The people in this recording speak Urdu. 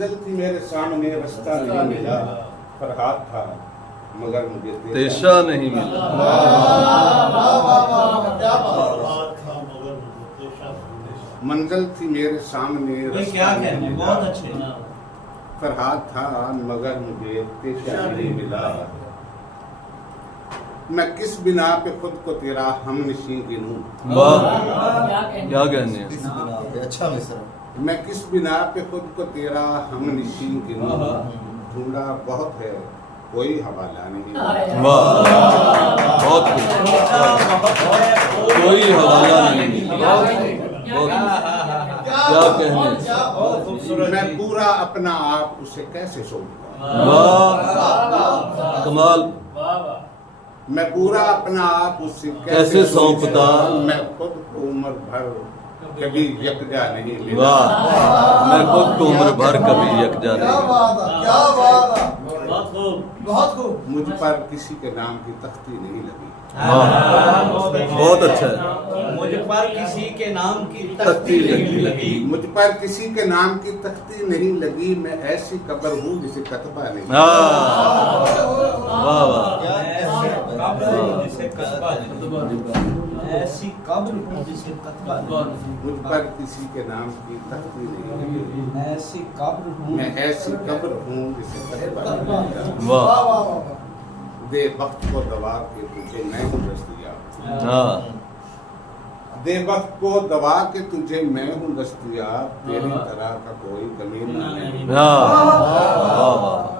منزل تھی میرے سامنے رستہ نہیں ملا، فرحات تھا مگر مجھے تیشہ نہیں ملا۔ منزل تھی میرے سامنے کیا کہنے، بہت اچھے، فرحات تھا مگر مجھے تیشہ نہیں ملا۔ میں کس بنا پہ خود کو تیرا ہم نشیں گنوں، واہ کیا کہنے ہیں، اچھا مصرع۔ میں کس بنا پہ خود کو تیرا ہم نشیں گنوں، ڈھونڈا بہت ہے کوئی حوالہ نہیں۔ واہ بہت کوئی حوالہ نہیں، کیا کہنے ہیں، میں پورا اپنا آپ اسے کیسے سونپوں، واہ کمال، میں پورا اپنا آپ اسے کیسے سونپتا، میں خود کو عمر بھر کبھی یکجا نہیں ملا۔ واہ میں خود کو عمر بھر کبھی یکجا کیا نہیں، بات ہے، کیا بات ہے، بہت خوب، بہت خوب۔ مجھ پر کسی کے نام کی تختی نہیں لگی، بہت اچھا ہے، مجھ پر کسی کے نام کی تختی نہیں لگی، مجھ پر کسی کے نام کی تختی نہیں لگی، میں ایسی قبر ہوں جسے کتبہ نہیں۔ واہ واہ جسے قصبہ ایسی قبر ہوں جسے قصبہ نہیں، مجھ پر کسی کے نام کی تختی نہیں لگی، ایسی قبر ہوں، میں ایسی قبر ہوں جسے کتبہ نہیں۔ واہ واہ واہ واہ۔ دے وقت کو دوا کے تجھے میں ہوں دستیاب، ہاں دے وقت کو دوا کے تجھے میں ہوں دستیاب، تیری طرح کا کوئی کمینہ نہیں۔ واہ واہ